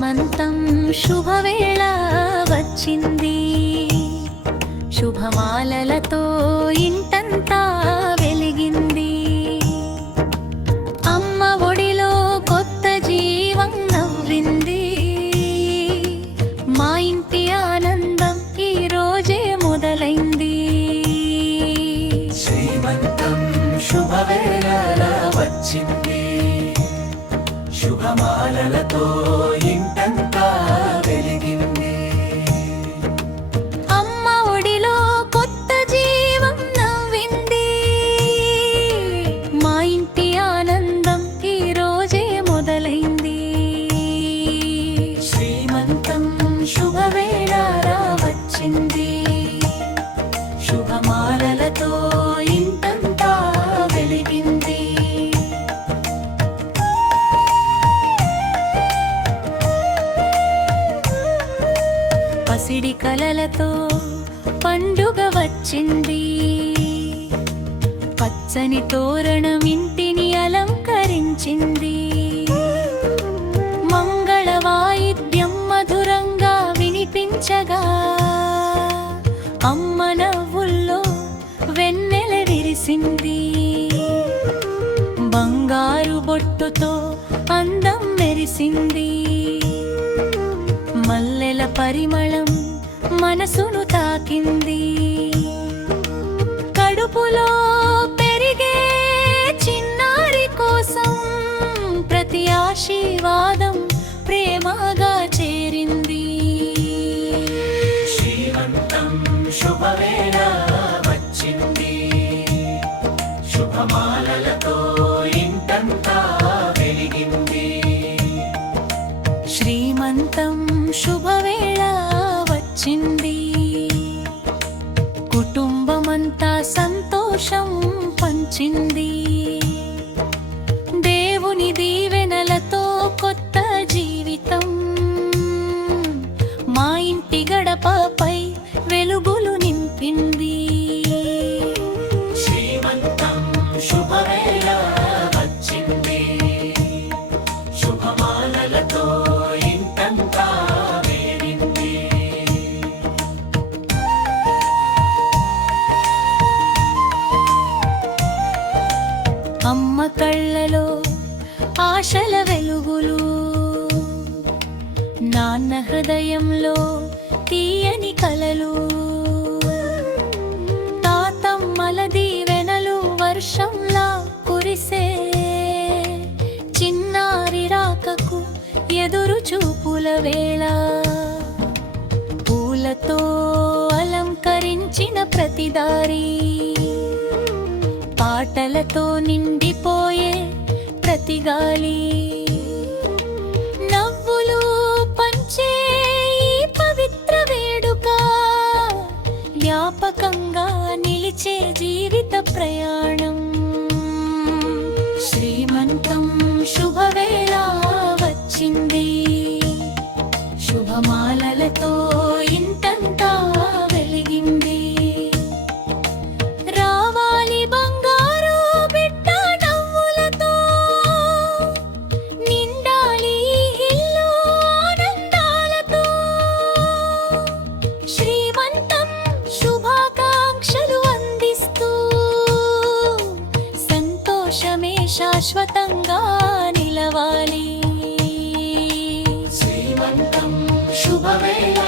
శ్రీమంతం శుభవేళ వచ్చింది, శుభమాలలతో ఇంటంతా వెలిగింది. అమ్మ ఒడిలో కొత్త జీవం నవ్వింది, మా ఇంటి ఆనందం ఈ రోజే మొదలైంది. శ్రీమంతం శుభవేళ వచ్చింది, శుభమాలలతో ఇంటంతా వెలిగింది. అమ్మ ఒడిలో కొత్త జీవం నవ్వింది, మా ఇంటి ఆనందం ఈ రోజే మొదలైంది. శ్రీమంతం శుభవేళ వచ్చింది, శుభమాలలతో ఇంటంతా వెలిగింది. పసిడి కలలతో పండుగ వచ్చింది, పచ్చని తోరణం ఇంటిని అలంకరించింది. మంగళ వాయిద్యం మధురంగా వినిపించగా, అమ్మ నవ్వుల్లో వెన్నెల విరిసింది. బంగారు బొట్టుతో అందం మెరిసింది, మల్లెల పరిమళం మనసును తాకింది. కడుపులో పెరిగే చిన్నారి కోసం ప్రతి ఆశీర్వాదం ప్రేమగా చేరింది. శ్రీమంతం శుభవేళ వచ్చింది, శుభమాలలతో ఇంటంతా వెలిగింది. శ్రీమంతం శుభవేళ వచ్చింది, కుటుంబమంతా సంతోషం పంచింది. దేవుని దీవెనలతో కొత్త జీవితం మా ఇంటి గడపపై వెలుగులు నింపింది. శ్రీమంతం శుభవేళ వచ్చింది, శుభమాలలతో ఇంటంతా వెలిగింది. అమ్మ కళ్ళలో ఆశల వెలుగులు, నాన్న హృదయంలో తీయని కలలు. తాతమ్మల దీవెనలు వర్షంలా కురిసే, చిన్నారి రాకకు ఎదురు చూపుల వేళ. పూలతో అలంకరించిన ప్రతిదారి, పాటలతో నిండిపోయే ప్రతి గాలి. నవ్వులు పంచే ఈ పవిత్ర వేడుక జ్ఞాపకంగా నిలిచే జీవిత ప్రయాణం. శ్రీమంతం శుభవేళ వచ్చింది, శుభమాలలతో ఇంటంతా వెలిగింది. రావాలి బంగారు బిడ్డ నవ్వులతో, నిండాలి ఇల్లు ఆనందాలతో. శ్రీమంతం శుభాకాంక్షలు అందిస్తూ, సంతోషమే శాశ్వతంగా నిలవాలి. శ్రీమంతం శుభవేళ